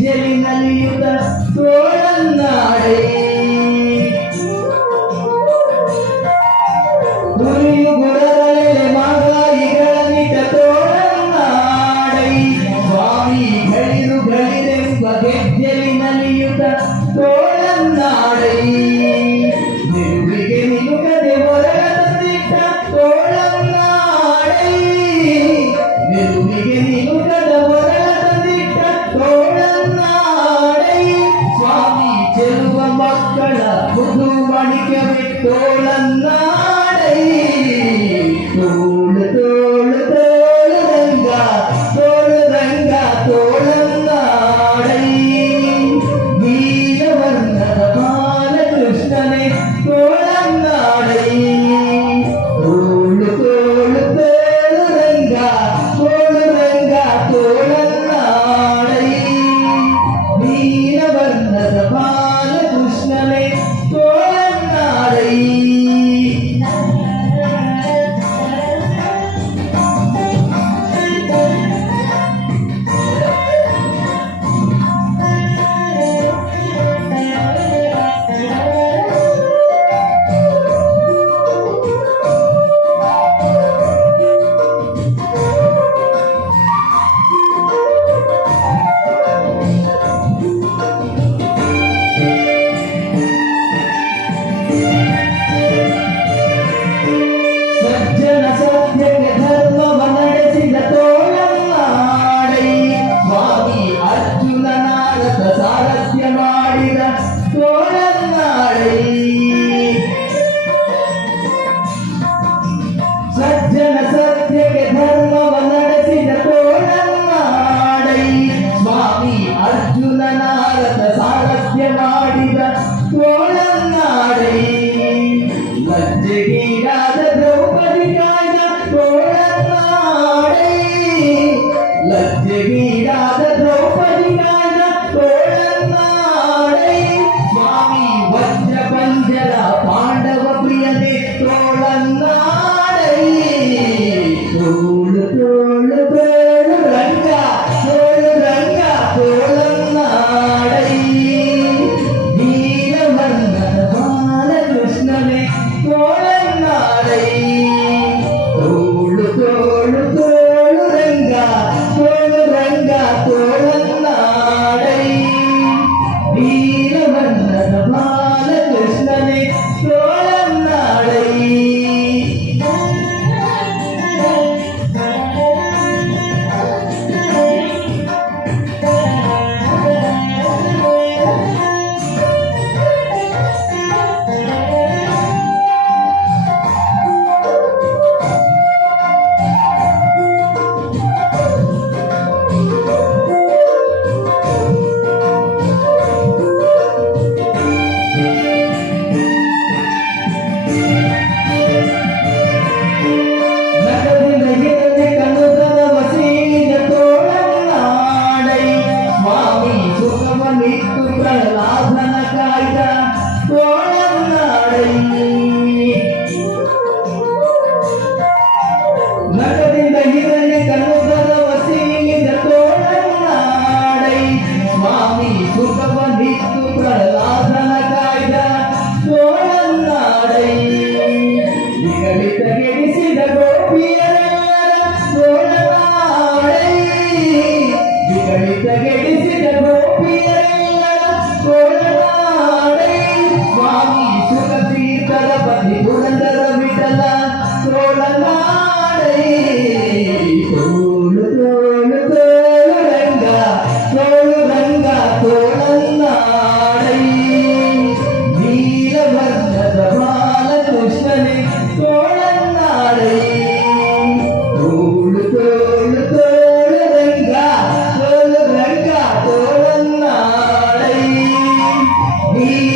ജലി നൽകുക തോഴന്നാടേ ಬಾವಿ ಸುಖಮನಿ ಕುಂತ ಲಾಭನ ಕಾಯ್ದ He